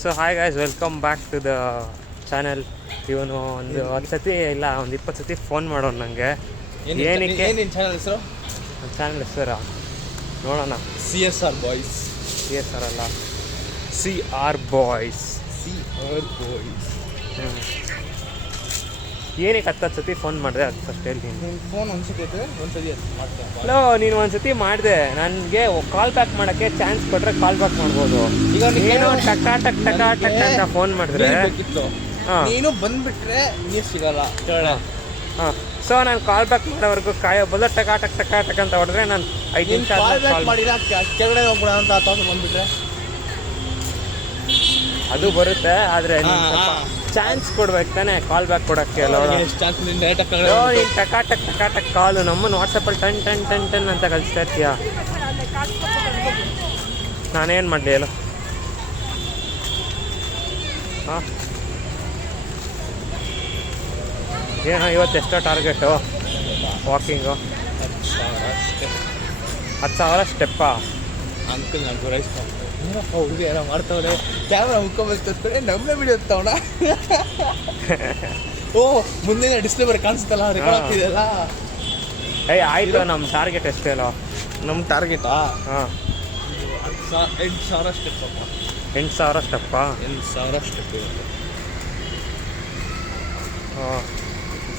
So hi guys, welcome back to the channel. ಇವನು ಒಂದು 10 ಸತಿ ಇಲ್ಲ ಒಂದು 20 ಸತಿ ಫೋನ್ ಮಾಡೋನು ನನಗೆ. ಏನಕ್ಕೆ ಚಾನಲ್ ಹೆಸರು? ಚಾನಲ್ ಹೆಸರ ನೋಡೋಣ. CSR boys. CSR ಅಲ್ಲ, CR ಬಾಯ್ಸ್. ಏನಕ್ಕೆ 10 ಸತಿ ಫೋನ್ ಮಾಡಿದೆ ಅದು ಫಸ್ಟ್ ಹೇಳ್ತೀನಿ. ಫೋನ್ ಒಂದ್ಸತಿ ಮಾಡ್ತೇನೆ. ಹಲೋ, ನೀನು ಒಂದ್ಸತಿ ಮಾಡಿದೆ, ನನಗೆ ಕಾಲ್ ಬ್ಯಾಕ್ ಮಾಡೋಕ್ಕೆ ಚಾನ್ಸ್ ಕೊಟ್ಟರೆ ಕಾಲ್ ಬ್ಯಾಕ್ ಮಾಡ್ಬೋದು. ಈಗ ಏನೋ ಟಕ್ ಟಕ್ ಟಕ್ ಟಕ್ ಅಂತ ಫೋನ್ ಮಾಡಿದ್ರೆ ನೀನು ಬಂದ್ಬಿಟ್ರೆ ನೀರು ಸಿಗಲ್ಲ. ಹಾಂ, ಸೊ ನಾನು ಕಾಲ್ ಬ್ಯಾಕ್ ಮಾಡೋವರೆಗೂ ಕಾಯೋಬೋದು. ಟಕ ಟಕ್ ಟಕ ಟಕ್ ಅಂತ ಹೊಡೆದ್ರೆ ನಾನು 5 ನಿಮಿಷ ಕಾಲ್ ಮಾಡಿಲ್ಲ, ಕೆಳಗಡೆ ಹೋಗ್ಬಿಡ ಅಂತ ಬಂದ್ಬಿಟ್ರೆ ಅದು ಬರುತ್ತೆ. ಆದರೆ ಚಾನ್ಸ್ ಕೊಡ್ಬೇಕು ತಾನೆ ಕಾಲ್ ಬ್ಯಾಕ್ ಕೊಡೋಕ್ಕೆ. ನೀನು ಟಕ ಟಕ್ ಟಕ ಟಕ್ ಕಾಲು ನಮ್ಮನ್ನು ವಾಟ್ಸಪ್ಪಲ್ಲಿ ಟನ್ ಟನ್ ಟನ್ ಟನ್ ಅಂತ ಕಳಿಸ್ತಾ ಇರ್ತೀಯ. ನಾನೇನು ಮಾಡಲಿ ಹೇಳು? ಹಾಂ, ಏನೋ ಇವತ್ತು ಎಷ್ಟೋ ಟಾರ್ಗೆಟು ವಾಕಿಂಗು? 10,000 ಸ್ಟೆಪ್ಪಾ? ಅಂಕಲ್ ನಾನು ಗುರಾಯಿಸ್ತಾನೆ. ಹುಡುಗಿ ಏನೋ ಮಾಡ್ತಾವ್ರೆ, ಕ್ಯಾಮ್ರಾ ಮುಕ್ಕೊಂಬರ್ತಾರೆ, ನಮ್ಮೇ ವಿಡಿಯೋ ತವಣ. ಓ, ಮುಂದಿನ ಡಿಸ್ಪ್ಲೇ ಬರೀ ಕಾಣಿಸ್ತಲ್ಲ, ರೆಕಾರ್ಡ್ ಆಗ್ತಿದೆಯಲ್ಲ. ಆಯಿತು. ನಮ್ಮ ಟಾರ್ಗೆಟ್ ಎಷ್ಟು ಹೇಳೋ? ನಮ್ಮ ಟಾರ್ಗೆಟಾ? ಹಾಂ, 8,000 ಸ್ಟೆಪ್. 8,000 ಸ್ಟೆಪ್ಪಾ? 8,000 ಸ್ಟೆಪ್ ಇರುತ್ತೆ. ಹಾಂ,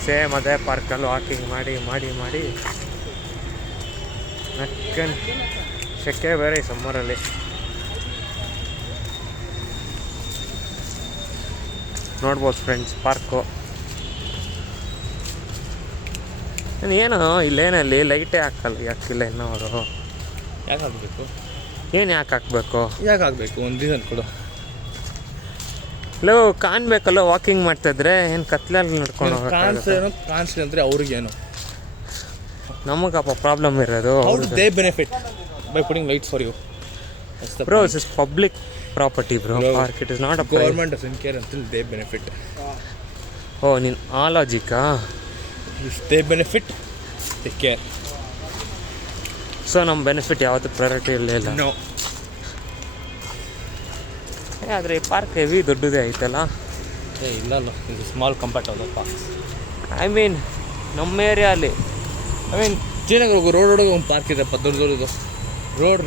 ಸೇಮ್ ಅದೇ ಪಾರ್ಕಲ್ಲಿ ವಾಕಿಂಗ್ ಮಾಡಿ ಮಾಡಿ ಮಾಡಿ ನಕ್ಕನ್ ಶೆಕೆ ಬೇರೆ ಈ ಸಮ್ಮರಲ್ಲಿ. ನೋಡ್ಬೋದು ಫ್ರೆಂಡ್ಸ್ ಪಾರ್ಕು. ಏನು ಇಲ್ಲೇನಲ್ಲಿ ಲೈಟೇ ಹಾಕಲ್ಲ, ಯಾಕಿಲ್ಲ ಇನ್ನೂ ಅವರು? ಯಾಕೆ ಹಾಕಬೇಕು? ಏನು ಯಾಕೆ ಹಾಕಬೇಕು? ಯಾಕೆ ಹಾಕಬೇಕು? ಒಂದು ರೀಸನ್ ಕೊಡು. ಲೋ, ಕಾಣಬೇಕಲ್ಲ ವಾಕಿಂಗ್ ಮಾಡ್ತಾಯಿದ್ರೆ. ಏನು ಕತ್ಲಲ್ಲಿ ನಡ್ಕೊಂಡು ಕಾಣಿಸ್ಲಿ ಅಂದರೆ ಅವ್ರಿಗೇನು? ನಮಗಪ್ಪ ಪ್ರಾಬ್ಲಮ್ ಇರೋದು. They benefit by putting lights for you. Bro, this is public property bro. Park it is not a government doesn't care until they benefit. Oh, ನೀನು ಆ ಲಾಜಿಕಾ? They benefit they care. So ನಮ್ಮ benefit ಯಾವತ್ತೂ priority ಇಲ್ಲೇ ಇಲ್ಲ. No. ಆದರೆ ಈ park heavy ದೊಡ್ಡದೇ ಐತಲ್ಲ? ಇಲ್ಲ, ಇದು small compared to other parks. I mean ನಮ್ಮ ಏರಿಯಾಲಿ, ಜಯನಗರ ರೋಡ್ ಒಂದು ಪಾರ್ಕ್ ಇದೆ, ದೊಡ್ಡದು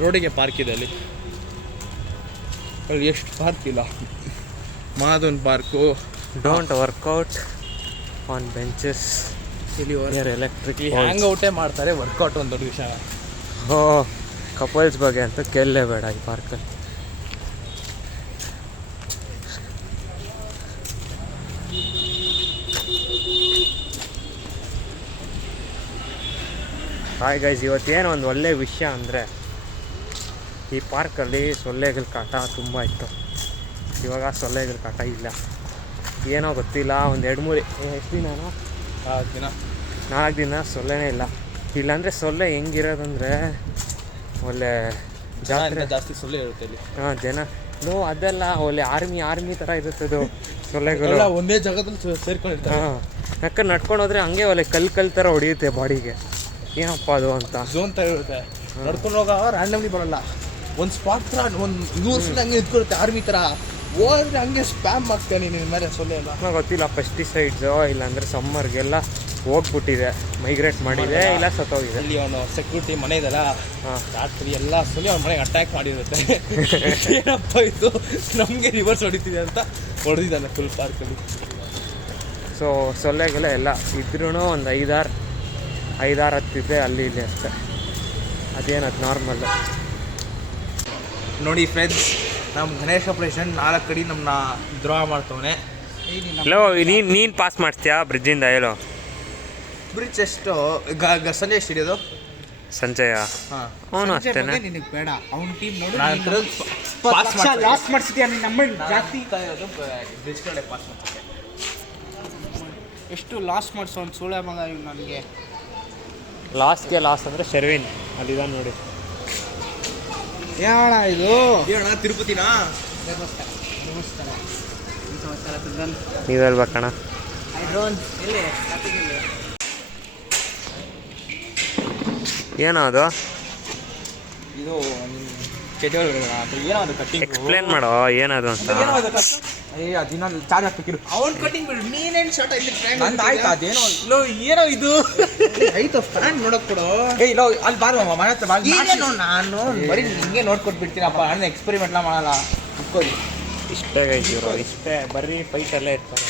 ರೋಡಿಗೆ ಪಾರ್ಕ್ ಇದೆ. ಅಲ್ಲಿ ಎಷ್ಟು ಪಾರ್ಕ್ ಇಲ್ಲ. Madan park. Don't workout on benches. ಇಲ್ಲಿ ಎಲೆಕ್ಟ್ರಿಕ್ ಹ್ಯಾಂಗ್ ಔಟೇ ಮಾಡ್ತಾರೆ, ವರ್ಕೌಟ್ ಒಂದು ದೊಡ್ಡ ವಿಷಯ. ಓ, ಕಪಲ್ಸ್ ಬಗ್ಗೆ ಅಂತ ಕೇಳಲೇಬೇಡ ಈ ಪಾರ್ಕಲ್ಲಿ. ಹಾಯ್ ಗೈಸ್, ಇವತ್ತೇನು ಒಂದು ಒಳ್ಳೆ ವಿಷಯ ಅಂದರೆ ಈ ಪಾರ್ಕಲ್ಲಿ ಸೊಳ್ಳೆಗಳ ಕಾಟ ತುಂಬ ಇತ್ತು. ಇವಾಗ ಸೊಳ್ಳೆಗಳ ಕಾಟ ಇಲ್ಲ. ಏನೋ ಗೊತ್ತಿಲ್ಲ, ಒಂದು 2-3 ಎಷ್ಟು ದಿನನೋ 4 ದಿನ ಸೊಳ್ಳೆನೇ ಇಲ್ಲ. ಇಲ್ಲಾಂದರೆ ಸೊಳ್ಳೆ ಹೆಂಗಿರೋದಂದರೆ ಒಳ್ಳೆ ಜಾಸ್ತಿ ಸೊಳ್ಳೆ ಇರುತ್ತೆ ಇಲ್ಲಿ. ಹಾಂ, ಜನ ಅದೆಲ್ಲ ಒಳ್ಳೆ ಆರ್ಮಿ ಥರ ಇರುತ್ತದು ಸೊಳ್ಳೆಗಳು. ಒಂದೇ ಜಾಗದಲ್ಲಿ ಸೇರ್ಕೊಂಡಿರ್ತಾರೆ. ಹಾಂ, ಯಾಕಂದ್ರೆ ನಡ್ಕೊಂಡು ಹೋದರೆ ಹಂಗೆ ಒಳ್ಳೆ ಕಲ್ಲು ಥರ ಹೊಡೆಯುತ್ತೆ ಬಾಡಿಗೆ. ಏನಪ್ಪ ಅದು ಅಂತ ಝೋನ್ ಥರ ಇರುತ್ತೆ. ನಡ್ಕೊಂಡು ಹೋಗ ರ್ಯಾಂಡಮ್ಲಿ ಬರೋಲ್ಲ, ಒಂದು ಸ್ಪಾಟ್ ಥರ ಒಂದು 100 ಸಲ ಹಂಗೆ ಇಟ್ಕೊಳುತ್ತೆ, ಆರ್ಮಿ ಥರ. ಹೋದ್ರೆ ಹಂಗೆ ಸ್ಪ್ಯಾಮ್ ಮಾಡ್ತೇನೆ ನಿನ್ನ ಮೇಲೆ ಸೊಳ್ಳೆ ಎಲ್ಲ. ಗೊತ್ತಿಲ್ಲ, ಪೆಸ್ಟಿಸೈಡ್ಸು ಇಲ್ಲಾಂದರೆ ಸಮ್ಮರ್ಗೆಲ್ಲ ಹೋಗ್ಬಿಟ್ಟಿದೆ, ಮೈಗ್ರೇಟ್ ಮಾಡಿದೆ, ಇಲ್ಲ ಸತ್ತೋಗಿದೆ. ಅಲ್ಲಿ ಅವನು ಸೆಕ್ಯೂರಿಟಿ ಮನೆ ಇದೆಲ್ಲ, ರಾತ್ರಿ ಎಲ್ಲ ಸೊಳ್ಳೆ ಅವ್ನ ಮನೆಗೆ ಅಟ್ಯಾಕ್ ಮಾಡಿರುತ್ತೆ. ಏನಪ್ಪ ಇದು ನಮಗೆ ರಿವರ್ಸ್ ಹೊಡಿತಿದೆ ಅಂತ ಹೊಡೆದಿದ್ದಾನೆ ಫುಲ್ ಪಾರ್ಕಲ್ಲಿ. ಸೊ ಸೊಳ್ಳೆಗೆಲ್ಲ ಎಲ್ಲ ಇದ್ರೂ ಒಂದು 5-6 ಹತ್ತಿದೆ ಅಲ್ಲಿ ಇಲ್ಲಿ ಅಷ್ಟೆ. ಅದೇನದು ನಾರ್ಮಲ್ಲು. ನೋಡಿ ಫ್ರೆಂಡ್ಸ್, ನಮ್ಮ ಗಣೇಶ ಆಪರೇಷನ್ 4 ಕಡೆ ನಮ್ಮನ್ನ ದ್ರೋಹ ಮಾಡ್ತವನೆ. ಹಲೋ, ನೀನು ಪಾಸ್ ಮಾಡ್ತೀಯಾ ಬ್ರಿಡ್ಜಿಂದ? ಹೇಳೋ. ಬ್ರಿಡ್ಜ್ ಎಷ್ಟು ಸಂಜೆ ಎಷ್ಟು ಹಿಡಿಯೋದು? ಸಂಜಯ ಅವನು ಅಷ್ಟೇನಾ? ನಿನಗೆ ಬೇಡ, ಅವನ ಟೀಮ್ ನೋಡಿ ಪಾಸ್ ಲಾಸ್ಟ್ ಮಾಡಿಸಿದ್ಯಾ ನೀನು. ನಮ್ಮ ಜಾಸ್ತಿ ಬ್ರಿಡ್ಜ್ ಕಡೆ ಪಾಸ್ ಮಾಡ್ತಾರೆ. ಎಷ್ಟು ಲಾಸ್ಟ್ ಮಾಡಿಸೋ ಒಂದು ಸೋಳೆ ಮಗ ಇವ್ ನನಗೆ. ಲಾಸ್ಟ್ಗೆ ಲಾಸ್ಟ್ ಅಂದರೆ ಶರ್ವಿನ್ ಅಲ್ಲಿದ ನೋಡಿ. ಏನಣ್ಣ ಇದು? ಏನಣ್ಣ ತಿರುಪತಿನಾ? ನೀವು ಹೇಳ್ಬೇಕಣ್ಣ. ಏನೋ ಅದು? ಇದು ಚಟುವಟಿಕೆ ಏನೋ ಅದು ಕಟ್ಟಿಂಗ್ ಎಕ್ಸ್ಪ್ಲೇನ್ ಮಾಡೋ ಏನದು ಅಂತ. ಏನೋ ಅದು ಅದಿನ ಚಾರ್ಜ್ ಹಾಕ್ಬೇಕಿರು ಅವ್ನ್ ಕಟಿಂಗ್ ಬಿಡು ನೀನೇನ್ ಶರ್ಟ್ ಇಲ್ಲಿ ನಂದು ಆಯ್ತು ಅದೇನೋ ಲೋ ಏನೋ ಇದು ಆಯ್ತು ಫ್ಯಾನ್ ನೋಡಕ್ ಕೊಡು. ಏಯ್ ಲೋ ಅಲ್ಲಿ ಬಾರು ಮನೆ ಹತ್ರ ಬಾರು ಈಗೇನು ನಾನು ಬರೀ ನಿಂಗೆ ನೋಡ್ಕೊಟ್ಬಿಡ್ತೀನಪ್ಪ ನಾನು ಎಕ್ಸ್ಪೆರಿಮೆಂಟ್ಲ ಮಾಡಲ್ಲ ಕುತ್ಕೊಳ್ಳಿ ಇಷ್ಟೇ ಗೈಸ್ ಇವರು ಇಷ್ಟೇ ಬರೀ ಫೈಟಲ್ಲೇ ಇರ್ತಾರೆ.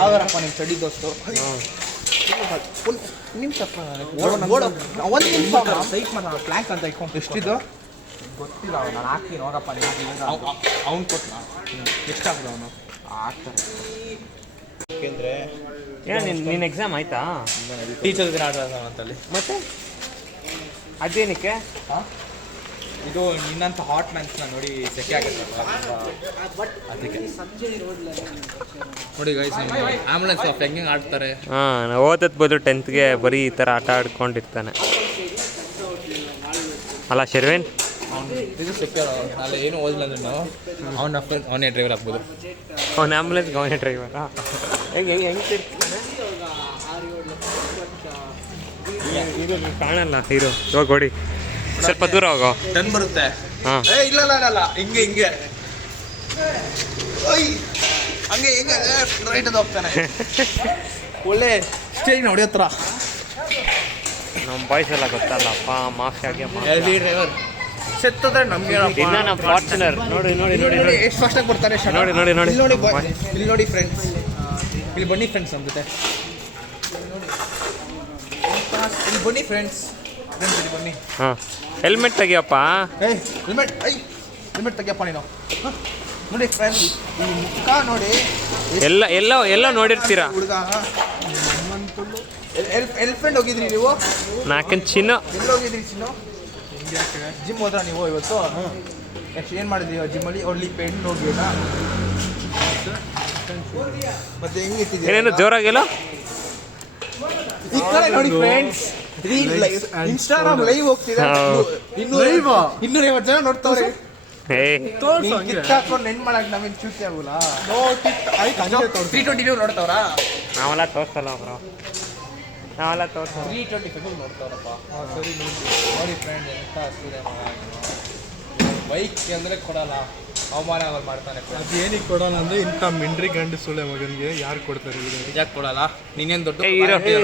ಯಾವ್ದಾರಪ್ಪ ನಿಮ್ಮ ಚಡಿ ದೋಸ್ತು ನಿಮಿಷ ಒಂದು ನಿಮಿಷ ಸೈಕ್ ಮಾಡೋಣ ಪ್ಲ್ಯಾಂಕ್ ಅಂತ ಇಟ್ಕೊಂಡು ಎಷ್ಟಿದ್ದು ಗೊತ್ತಿಲ್ಲ ನಾನು ಹಾಕ್ತೀನಿ ನೋಡಪ್ಪ ಅವ್ನು ಕೊಟ್ಟು ಎಷ್ಟಾಗ್ತದೆ ಅವನು ಆಗ್ತಾರೆ ಯಾಕೆಂದರೆ ನಿನ್ನ ಎಕ್ಸಾಮ್ ಆಯ್ತಾ? ಟೀಚರ್ ದಿನ ಆಡೋಣ ಅಂತಲ್ಲಿ ಮತ್ತೆ ಅದೇನಕ್ಕೆ? ಇದು ನಿನ್ನಂಥ ಹಾಟ್ ಮ್ಯಾನ್ಸ್ನ ನೋಡಿ ಸೆಕೆ ಆಗುತ್ತೆ ಅದಕ್ಕೆ ನೋಡಿ ಗೈಸ್ ನಮ್ಮ ಆ್ಯಂಬುಲೆನ್ಸ್ ಆಫ್ ಹೆಂಗೆ ಆಡ್ತಾರೆ. ಹಾಂ ಓದದ್ ಬದಲು 10th ಬರೀ ಈ ಥರ ಆಟ ಆಡ್ಕೊಂಡಿರ್ತಾನೆ ಅಲ್ಲ ಶರ್ವೇನ್? ಇದು ಸೆಕ್ಯೂರ್ ನಾಳೆ ಏನು ಓದಿಲ್ಲ ಅಂದ್ರೂ ಅವನೇ ಡ್ರೈವರ್ ಆಗ್ಬೋದು. ಅವ್ನ ಆ್ಯಂಬುಲೆನ್ಸ್ಗೆ ಅವನೇ ಡ್ರೈವರಾ? ಹೆಂಗೆ ತಿರ್ತಾನೆ ಇದು ಕಾಣಲ್ಲ ಹೀರೋ. ಇವಾಗ ಹೊಡಿ ಸ್ವಲ್ಪ ದೂರ ಹೋಗೋ. ಟನ್ ಬರುತ್ತೆ. ಹಾಂ ಏ ಇಲ್ಲ ಹಿಂಗೆ ಹಂಗೆ ಹಿಂಗೆ ರೈಟ್ ಅದು ಹೋಗ್ತಾನೆ ಒಳ್ಳೆ ಸ್ಟೇಜ್ ನೋಡಿ ಹತ್ರ ನಮ್ಮ ಬಾಯ್ಸ್ ಎಲ್ಲ ಗೊತ್ತಲ್ಲಪ್ಪ ಮಾಫಿಯಾಗೆ ಎಲ್ಲಿ ಡ್ರೈವರ್ ಸೆತ್ತದ್ರೆ ನಮ್ಗೆ ಇನ್ನ ನಮ್ಮ ಫಾರ್ಚುನರ್ ನೋಡಿ ಎಷ್ಟು ಫಾಸ್ಟಾಗಿ ಬರ್ತಾರೆ ನೋಡಿ ಇಲ್ಲಿ ನೋಡಿ ಫ್ರೆಂಡ್ಸ್ ಇಲ್ಲಿ ಬನ್ನಿ ಫ್ರೆಂಡ್ಸ್ ನಮ್ಮ ಜೊತೆ ಇಲ್ಲಿ ಬನ್ನಿ ಫ್ರೆಂಡ್ಸ್ ಇಲ್ಲಿ ಬನ್ನಿ. ಹಾಂ ಹೆಲ್ಮೆಟ್ ತೆಗಿಯಪ್ಪ. ಏಯ್ ಹೆಲ್ಮೆಟ್ ತೆಗಿಯಪ್ಪ ನೀನು ನೋಡಿ ಫ್ರೆಂಡ್ಸ್ ಈ ಮುಖ ನೋಡಿ ಎಲ್ಲ ನೋಡಿರ್ತೀರಾ. ಹುಡುಗ ಎಲ್ ಫ್ರೆಂಡ್ ಹೋಗಿದ್ರಿ ನೀವು? ನಾಲ್ಕನ್ ಚಿನ್ನು ಎಲ್ಲಿ ಹೋಗಿದ್ರಿ ಚಿನ್ನು? ಜಿಮ್ ಹೋದ್ರ ನೀವು ಇವತ್ತು? ನೆಕ್ಸ್ಟ್ ಏನು ಮಾಡಿದ್ರಿ ಜಿಮ್ಮಲ್ಲಿ? ಒಳ್ಳೆ ಪೆಂಡ್ ಹೋಗಿಲ್ಲ ಮತ್ತೆ ಹೆಂಗಿಟ್ಟಿದ್ದೀರಿ? ಏನೇನು ಜೋರಾಗಿಲ್ಲ ಈ ಕಡೆ ನೋಡಿ ಫ್ರೆಂಡ್ಸ್ ಇನ್ಸ್ಟಾಗ್ರಾಮ್ ಲೈವ್ ಹೋಗ್ತಿದೆ. 250 ಜನ ನೋಡ್ತಾವ್ರೆ. ಕಿತ್ತಾಕೊಂಡು ನೆನ್ ಮಾಡಕ್ ನಮಗೆ ಚೂತಿ ಆಗುಲ್ಲ. 320 ನೋಡ್ತಾವ್ರಾ? ನಾವೆಲ್ಲ ತೋರಿಸಲ್ಲ ಬ್ರೋ, ನಾವೆಲ್ಲ ತೋರಿಸಲ್ಲ. 325 ನೋಡ್ತಾವ್ರಪ್ಪ. ಸರಿ ನೋಡಿ ಫ್ರೆಂಡ್ ಎಂತ ಬೈಕ್ ಅಂದರೆ ಕೊಡಲ್ಲ, ಅವಮಾನ ಅವ್ರು ಮಾಡ್ತಾನೆ. ಅದು ಏನಕ್ಕೆ ಕೊಡೋಣ ಅಂದರೆ ಇಂಥ ಮಿಂಡ್ರಿ ಗಂಡು ಸುಳ್ಳೆ ಮಗನಿಗೆ ಯಾರು ಕೊಡ್ತಾರೆ? ನಿಜಕ್ಕೆ ಕೊಡಲ್ಲ. ನೀನೇನು ದೊಡ್ಡ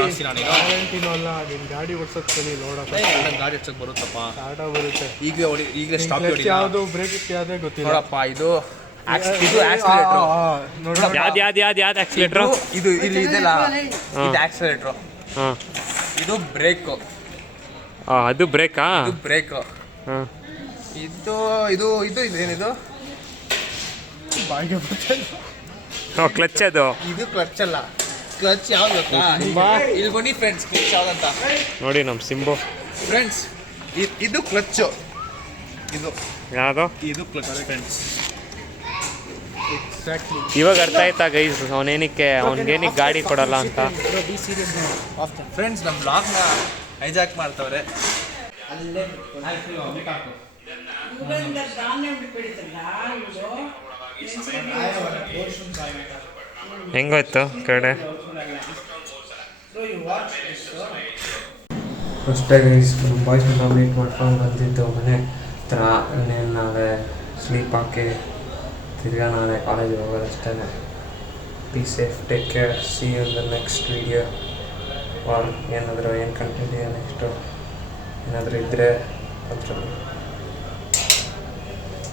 ಆಸ್ತಿ ನಾನೀಗ ವ್ಯಾರಂಟಿನೂ ಅಲ್ಲ. ನೀನು ಗಾಡಿ ಓಡಿಸೋದು ಕಲಿ ನೋಡಪ್ಪ. ಗಾಡಿ ಹಚ್ಚಕ್ಕೆ ಬರುತ್ತಪ್ಪ, ಆಟ ಬರುತ್ತೆ. ಈಗಲೇ ಸ್ಟಾಪ್ ಯಾವುದು ಬ್ರೇಕ್ ಯಾವುದೇ ಗೊತ್ತಿಲ್ಲ ನೋಡಪ್ಪ. ಇದು ಆಕ್ಸಿಲೇಟರ್ ನೋಡಪ್ಪ. ಯಾವ್ದು ಆಕ್ಸಿಲೇಟ್ರು? ಇದು ಇಲ್ಲಿ ಇದೆಲ್ಲ ಇದು ಆಕ್ಸಿಲೇಟ್ರು. ಹಾಂ ಇದು ಬ್ರೇಕು. ಅದು ಬ್ರೇಕಾ? ಇದು ಬ್ರೇಕು. ಹಾಂ ಇದು ಏನಿದು? ಬಾಯಿಗೆ ಬರುತ್ತೆ. ಕ್ಲಚ್ ಅದು. ಇದು ಕ್ಲಚ್ ಅಲ್ಲ. ಕ್ಲಚ್ ಯಾವ್ದು ಗೊತ್ತಾ? ಇಲ್ಲಿ ಬನ್ನಿ ಫ್ರೆಂಡ್ಸ್, ಕ್ಲಚ್ ಯಾವ್ದಂತ ನೋಡಿ ನಮ್ಮ ಸಿಂಬು ಫ್ರೆಂಡ್ಸ್. ಇದು ಕ್ಲಚ್ಚು. ಯಾವುದು? ಇದು ಕ್ಲಚ್ ಫ್ರೆಂಡ್ಸ್. ಎಕ್ಸಾಕ್ಟ್ಲಿ. ಇವಾಗ ಅರ್ಥ ಆಯ್ತಾ ಗೈಸ್ ಅವನೇನಕ್ಕೆ ಗಾಡಿ ಕೊಡಲ್ಲ ಅಂತ? ಫ್ರೆಂಡ್ಸ್ ನಮ್ಮ ಬ್ಲಾಗ್ನ ಹೈಜಾಕ್ ಮಾಡ್ತವ್ರೆ. ಹೆಂಗೋಯ್ತು ಕಡೆ? ಅಷ್ಟೇ ಗೈಸ್, ನಮ್ಮ ಬಾಯ್ಸ್ನ ಮೀಟ್ ಮಾಡ್ಕೊಂಡು ಬಂದಿದ್ದು ಮನೆ ಹತ್ರ. ಇನ್ನೇನು ನಾಳೆ ಸ್ಲೀಪ್ ಹಾಕಿ ತಿರ್ಗಾ ನಾಳೆ ಕಾಲೇಜಿಗೆ ಹೋಗೋದಷ್ಟೇ. Be safe, take care, see you in the next video. ಏನಾದರೂ ಏನು ಕಂಟೆಂಟ್ ಇದೆಯಾ ನೆಕ್ಸ್ಟು ಏನಾದರೂ ಇದ್ದರೆ